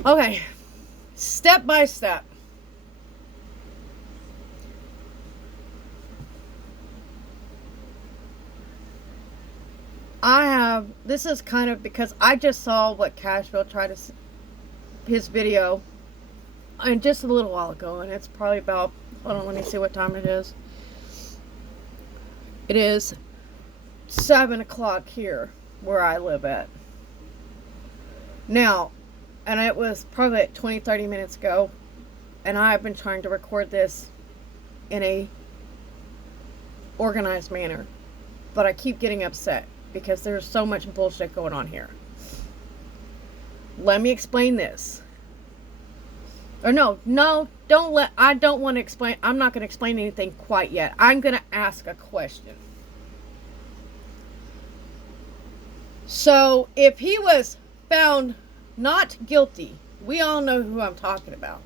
Okay, step by step. This is kind of because I just saw what Cashville tried to, his video, and just a little while ago, and it's probably about, hold on, let me see what time it is. It is 7 o'clock here, where I live at. Now, and it was probably like 20-30 minutes ago, and I've been trying to record this in a organized manner, but I keep getting upset because there's so much bullshit going on here. Let me explain this. Or no, I don't want to explain. I'm not going to explain anything quite yet. I'm going to ask a question. So, if he was found not guilty, we all know who I'm talking about.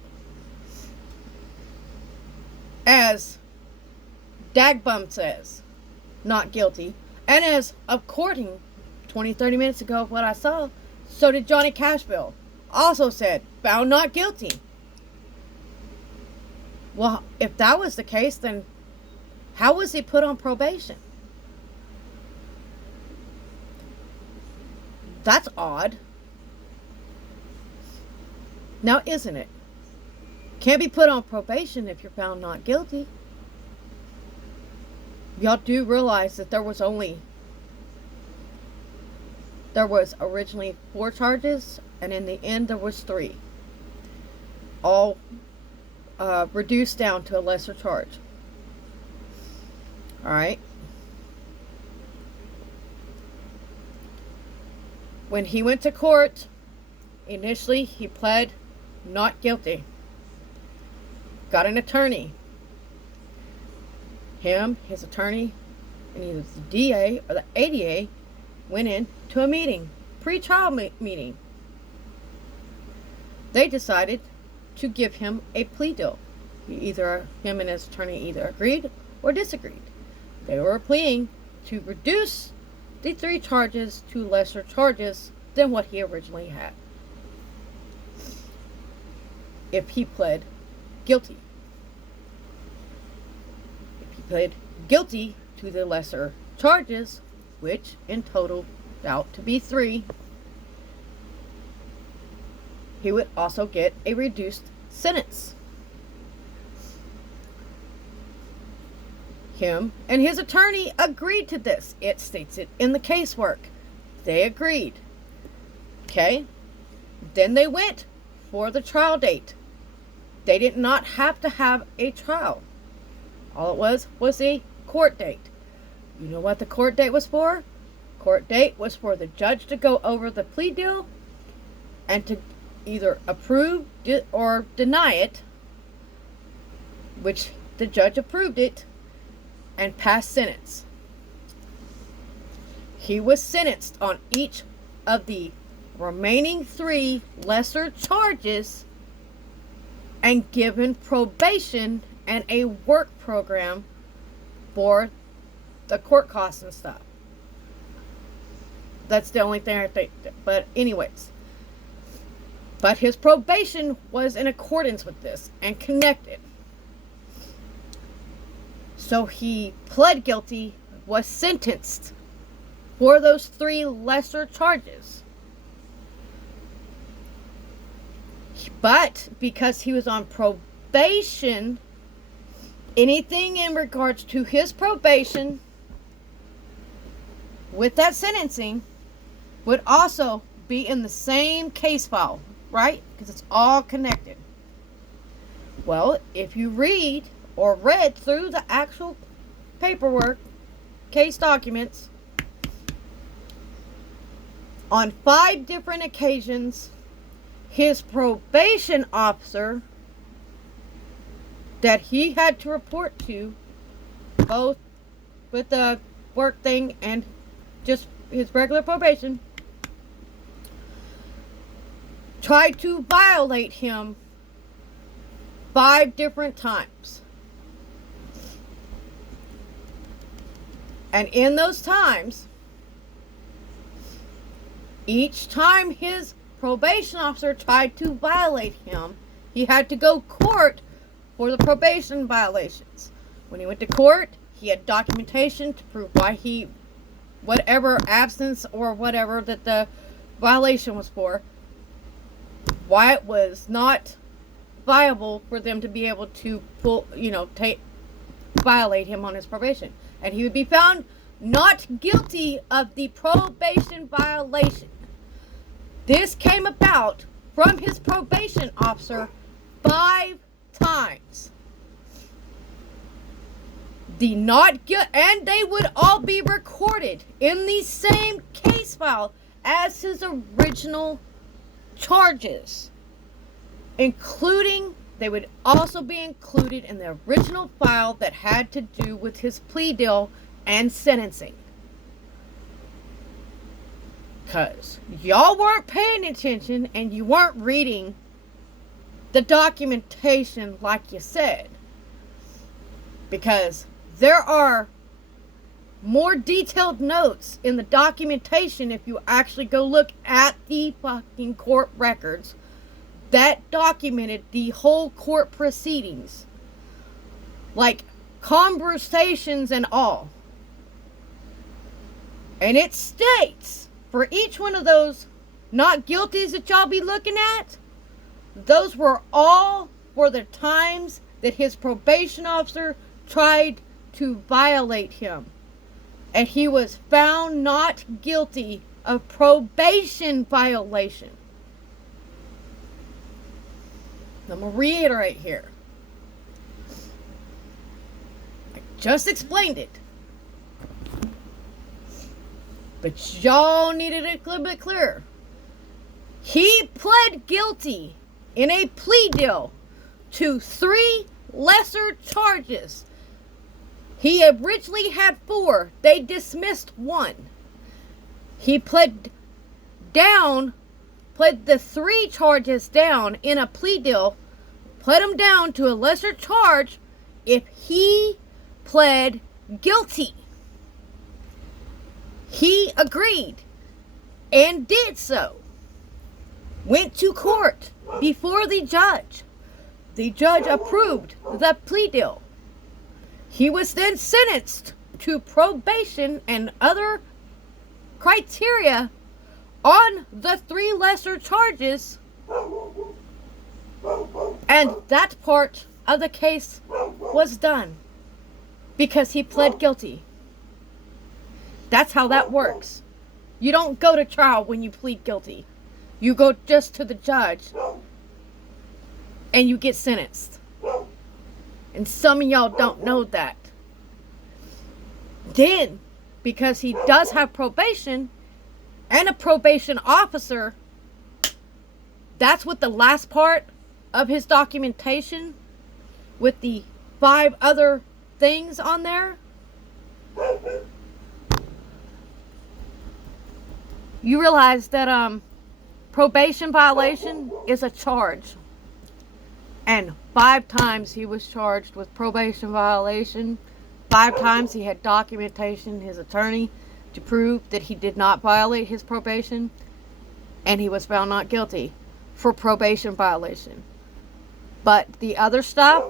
As Dagbum says, not guilty. And as according 20-30 minutes ago of what I saw, so did Johnny Cashville. Also said, found not guilty. Well, if that was the case, then how was he put on probation? That's odd. Now, isn't it? Can't be put on probation if you're found not guilty. Y'all do realize that there was originally 4 charges, and in the end there was 3. All reduced down to a lesser charge. Alright? When he went to court, initially he pled not guilty. Got an attorney. His attorney, and either the DA or the ADA went in to a meeting, pre-trial meeting. They decided to give him a plea deal. Him and his attorney either agreed or disagreed. They were pleading to reduce the 3 charges to lesser charges than what he originally had if he pled guilty. Pled guilty to the lesser charges, which in total out to be 3, he would also get a reduced sentence. Him and his attorney agreed to this. It states it in the casework. They agreed. Okay? Then they went for the trial date. They did not have to have a trial. All it was a court date. You know what the court date was for? Court date was for the judge to go over the plea deal and to either approve or deny it, which the judge approved it, and pass sentence. He was sentenced on each of the remaining 3 lesser charges and given probation and a work program for the court costs and stuff. That's the only thing I think. But anyways. But his probation was in accordance with this and connected. So he pled guilty, was sentenced for those 3 lesser charges. But because he was on probation, anything in regards to his probation with that sentencing would also be in the same case file, right? Because it's all connected. Well, if you read or read through the actual paperwork, case documents, on 5 different occasions, his probation officer that he had to report to, both with the work thing and just his regular probation, tried to violate him 5 different times. And in those times, each time his probation officer tried to violate him, he had to go court for the probation violations. When he went to court, he had documentation to prove why he, whatever absence or whatever that the violation was for, why it was not viable for them to be able to violate him on his probation. And he would be found not guilty of the probation violation. This came about from his probation officer 5 times. And they would all be recorded in the same case file as his original charges. They would also be included in the original file that had to do with his plea deal and sentencing. Because y'all weren't paying attention and you weren't reading the documentation like you said. Because there are more detailed notes in the documentation if you actually go look at the fucking court records that documented the whole court proceedings. Like conversations and all. And it states for each one of those not guilties that y'all be looking at, those were all for the times that his probation officer tried to violate him. And he was found not guilty of probation violation. I'm going to reiterate here. I just explained it. But y'all needed it a little bit clearer. He pled guilty in a plea deal to 3 lesser charges. He originally had 4. They dismissed 1. He pled the 3 charges down in a plea deal, pled him down to a lesser charge if he pled guilty. He agreed and did so. Went to court before the judge. The judge approved the plea deal. He was then sentenced to probation and other criteria on the 3 lesser charges. And that part of the case was done because he pled guilty. That's how that works. You don't go to trial when you plead guilty. You go just to the judge and you get sentenced. And some of y'all don't know that. Then, because he does have probation and a probation officer, that's what the last part of his documentation with the 5 other things on there. You realize that probation violation is a charge. And 5 times he was charged with probation violation. 5 times he had documentation, his attorney, to prove that he did not violate his probation. And he was found not guilty for probation violation. But the other stuff,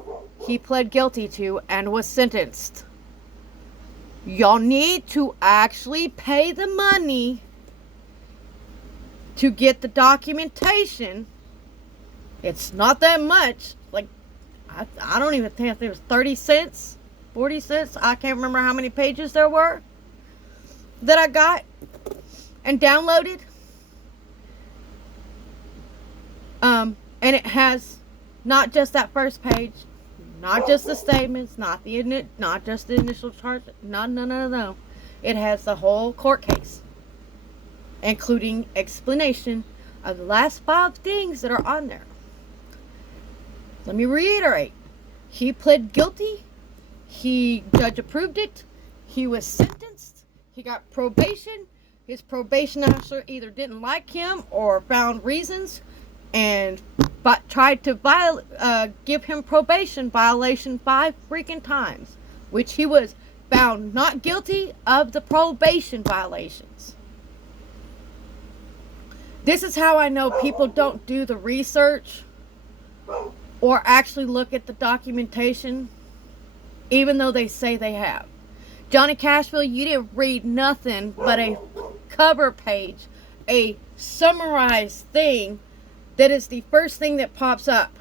he pled guilty to and was sentenced. Y'all need to actually pay the money to get the documentation. It's not that much. Like, I don't even think it was 30 cents, 40 cents. I can't remember how many pages there were that I got and downloaded. And it has not just that first page, not just the statements, not just the initial charge. No. It has the whole court case, including explanation of the last 5 things that are on there. Let me reiterate. He pled guilty. Judge approved it. He was sentenced. He got probation. His probation officer either didn't like him or found reasons and tried to give him probation violation 5 freaking times, which he was found not guilty of the probation violations. This is how I know people don't do the research or actually look at the documentation, even though they say they have. Johnny Cashville, you didn't read nothing but a cover page, a summarized thing that is the first thing that pops up.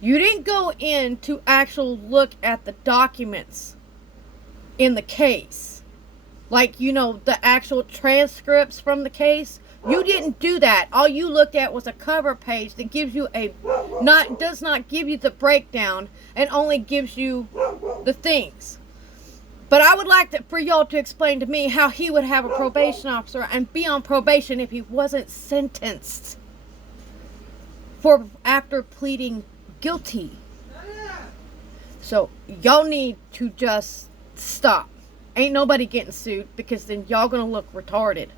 You didn't go in to actual look at the documents in the case. Like, the actual transcripts from the case. You didn't do that. All you looked at was a cover page that gives you does not give you the breakdown and only gives you the things. But I would like for y'all to explain to me how he would have a probation officer and be on probation if he wasn't sentenced after pleading guilty. So y'all need to just stop. Ain't nobody getting sued, because then y'all gonna look retarded.